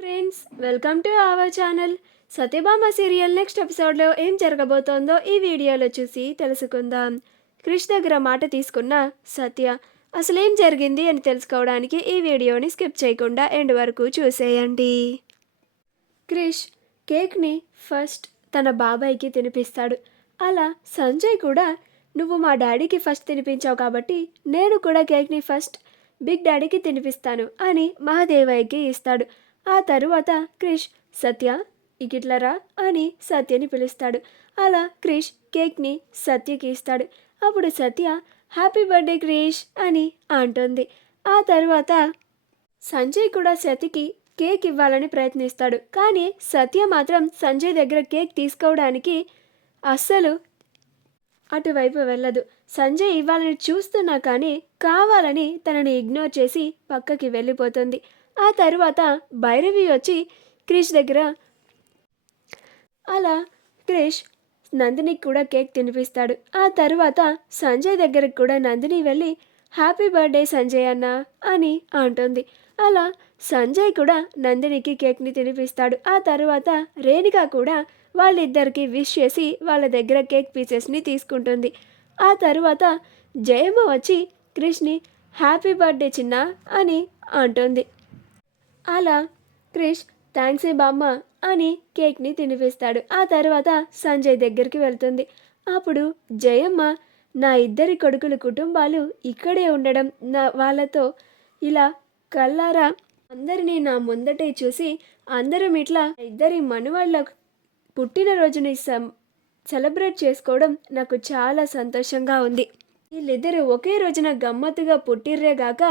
Friends, welcome to our channel. Satyabhama serial next ఎపిసోడ్లో ఏం జరగబోతోందో ఈ వీడియోలో చూసి తెలుసుకుందాం. క్రిష్ దగ్గర మాట తీసుకున్న సత్య అసలేం జరిగింది అని తెలుసుకోవడానికి ఈ వీడియోని స్కిప్ చేయకుండా ఎండ్ వరకు చూసేయండి. క్రిష్ కేక్ని ఫస్ట్ తన బాబాయ్కి తినిపిస్తాడు. అలా సంజయ్ కూడా నువ్వు మా డాడీకి ఫస్ట్ తినిపించావు కాబట్టి నేను కూడా కేక్ని ఫస్ట్ బిగ్ డాడీకి తినిపిస్తాను అని మహాదేవయ్యకి ఇస్తాడు. ఆ తరువాత క్రిష్ సత్య ఇకిట్లరా అని సత్యని పిలుస్తాడు. అలా క్రిష్ కేక్ని సత్యకి ఇస్తాడు. అప్పుడు సత్య హ్యాపీ బర్త్డే క్రిష్ అని అంటుంది. ఆ తర్వాత సంజయ్ కూడా సత్యకి కేక్ ఇవ్వాలని ప్రయత్నిస్తాడు. కానీ సత్య మాత్రం సంజయ్ దగ్గర కేక్ తీసుకోవడానికి అస్సలు అటువైపు వెళ్ళదు. సంజయ్ ఇవ్వాలని చూస్తున్నా కానీ కావాలని తనని ఇగ్నోర్ చేసి పక్కకి వెళ్ళిపోతుంది. ఆ తరువాత భైరవి వచ్చి క్రిష్ దగ్గర అలా క్రిష్ నందినికి కూడా కేక్ తినిపిస్తాడు. ఆ తరువాత సంజయ్ దగ్గరికి కూడా నందిని వెళ్ళి హ్యాపీ బర్త్డే సంజయ్ అన్న అని అంటుంది. అలా సంజయ్ కూడా నందినికి కేక్ని తినిపిస్తాడు. ఆ తరువాత రేణుక కూడా వాళ్ళిద్దరికి విష్ చేసి వాళ్ళ దగ్గర కేక్ పీసెస్ని తీసుకుంటుంది. ఆ తరువాత జయమ్మ వచ్చి క్రిష్ని హ్యాపీ బర్త్డే చిన్న అని అంటుంది. అలా క్రిష్ థ్యాంక్స్ ఏ బామ్మ అని కేక్ని తినిపిస్తాడు. ఆ తర్వాత సంజయ్ దగ్గరికి వెళ్తుంది. అప్పుడు జయమ్మ నా ఇద్దరి కొడుకుల కుటుంబాలు ఇక్కడే ఉండడం, నా వాళ్ళతో ఇలా కల్లారా అందరినీ నా ముందటే చూసి అందరం ఇట్లా ఇద్దరి మనవాళ్ళ పుట్టినరోజుని సెలబ్రేట్ చేసుకోవడం నాకు చాలా సంతోషంగా ఉంది. వీళ్ళిద్దరూ ఒకే రోజున గమ్మత్తుగా పుట్టిర్రేగాక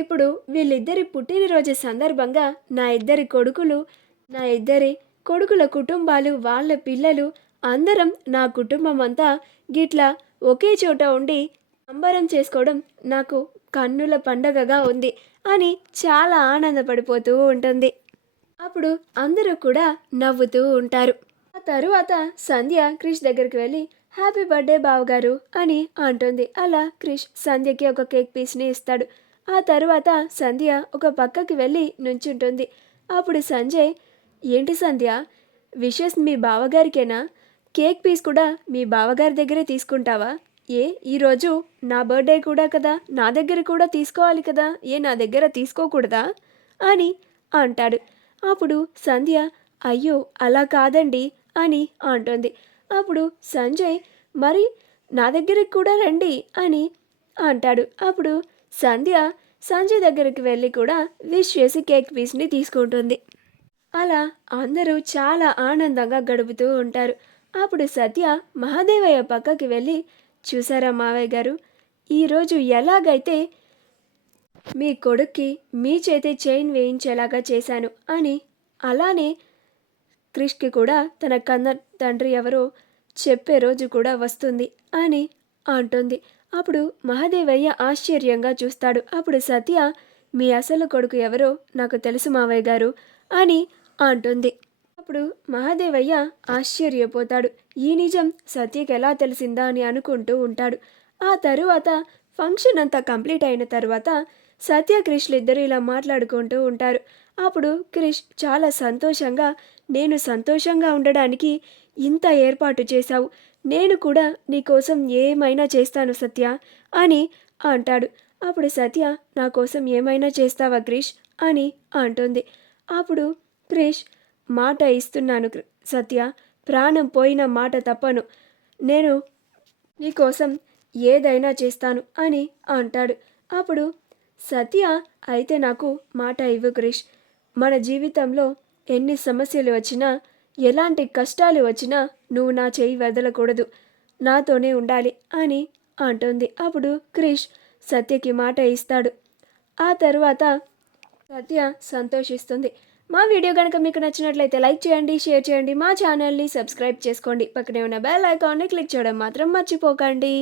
ఇప్పుడు వీళ్ళిద్దరి పుట్టినరోజు సందర్భంగా నా ఇద్దరి కొడుకుల కుటుంబాలు వాళ్ళ పిల్లలు అందరం నా కుటుంబం అంతా గిట్లా ఒకే చోట ఉండి సంబరం చేసుకోవడం నాకు కన్నుల పండగగా ఉంది అని చాలా ఆనందపడిపోతూ ఉంటుంది. అప్పుడు అందరూ కూడా నవ్వుతూ ఉంటారు. ఆ తరువాత సంధ్య క్రిష్ దగ్గరికి వెళ్ళి హ్యాపీ బర్త్డే బావగారు అని అంటుంది. అలా క్రిష్ సంధ్యకి ఒక కేక్ పీస్ని ఇస్తాడు. ఆ తరువాత సంధ్య ఒక పక్కకి వెళ్ళి నుంచుంటుంది. అప్పుడు సంజయ్ ఏంటి సంధ్య విషెస్ మీ బావగారికేనా? కేక్ పీస్ కూడా మీ బావగారి దగ్గరే తీసుకుంటావా? ఈరోజు నా బర్త్డే కూడా కదా, నా దగ్గర కూడా తీసుకోవాలి కదా, నా దగ్గర తీసుకోకూడదా అని అంటాడు. అప్పుడు సంధ్య అయ్యో అలా కాదండి అని అంటుంది. అప్పుడు సంజయ్ మరి నా దగ్గరికి కూడా రండి అని అంటాడు. అప్పుడు సంజయ్ దగ్గరికి వెళ్ళి కూడా విష్ చేసి కేక్ పీస్ని తీసుకుంటుంది. అలా అందరూ చాలా ఆనందంగా గడుపుతూ ఉంటారు. అప్పుడు సత్య మహాదేవయ్య పక్కకి వెళ్ళి చూసారా మావయ్య గారు, ఈరోజు ఎలాగైతే మీ కొడుక్కి మీ చేతి చైన్ వేయించేలాగా చేశాను అని, అలానే క్రిష్కి కూడా తన కన్న తండ్రి ఎవరో చెప్పే రోజు కూడా వస్తుంది అని అంటుంది. అప్పుడు మహాదేవయ్య ఆశ్చర్యంగా చూస్తాడు. అప్పుడు సత్య మీ అసలు కొడుకు ఎవరో నాకు తెలుసు మావయ్య గారు అని అంటుంది. అప్పుడు మహాదేవయ్య ఆశ్చర్యపోతాడు. ఈ నిజం సత్యకి ఎలా తెలిసిందా అని అనుకుంటూ ఉంటాడు. ఆ తరువాత ఫంక్షన్ అంతా కంప్లీట్ అయిన తర్వాత సత్య క్రిష్లు ఇద్దరు ఇలా మాట్లాడుకుంటూ ఉంటారు. అప్పుడు క్రిష్ చాలా సంతోషంగా నేను సంతోషంగా ఉండడానికి ఇంత ఏర్పాటు చేశావు, నేను కూడా నీకోసం ఏమైనా చేస్తాను సత్య అని అంటాడు. అప్పుడు సత్య నా కోసం ఏమైనా చేస్తావా క్రిష్ అని అంటుంది. అప్పుడు క్రిష్ మాట ఇస్తున్నాను సత్య, ప్రాణం పోయిన మాట తప్పను, నేను నీకోసం ఏదైనా చేస్తాను అని అంటాడు. అప్పుడు సత్య అయితే నాకు మాట ఇవ్వు క్రిష్, మన జీవితంలో ఎన్ని సమస్యలు వచ్చినా ఎలాంటి కష్టాలు వచ్చినా నువ్వు నా చేయి వదలకూడదు, నాతోనే ఉండాలి అని అంటుంది. అప్పుడు క్రిష్ సత్యకి మాట ఇస్తాడు. ఆ తరువాత సత్య సంతోషిస్తుంది. మా వీడియో కనుక మీకు నచ్చినట్లయితే లైక్ చేయండి, షేర్ చేయండి, మా ఛానల్ని సబ్స్క్రైబ్ చేసుకోండి, పక్కనే ఉన్న బెల్ ఐకాన్ని క్లిక్ చేయడం మాత్రం మర్చిపోకండి.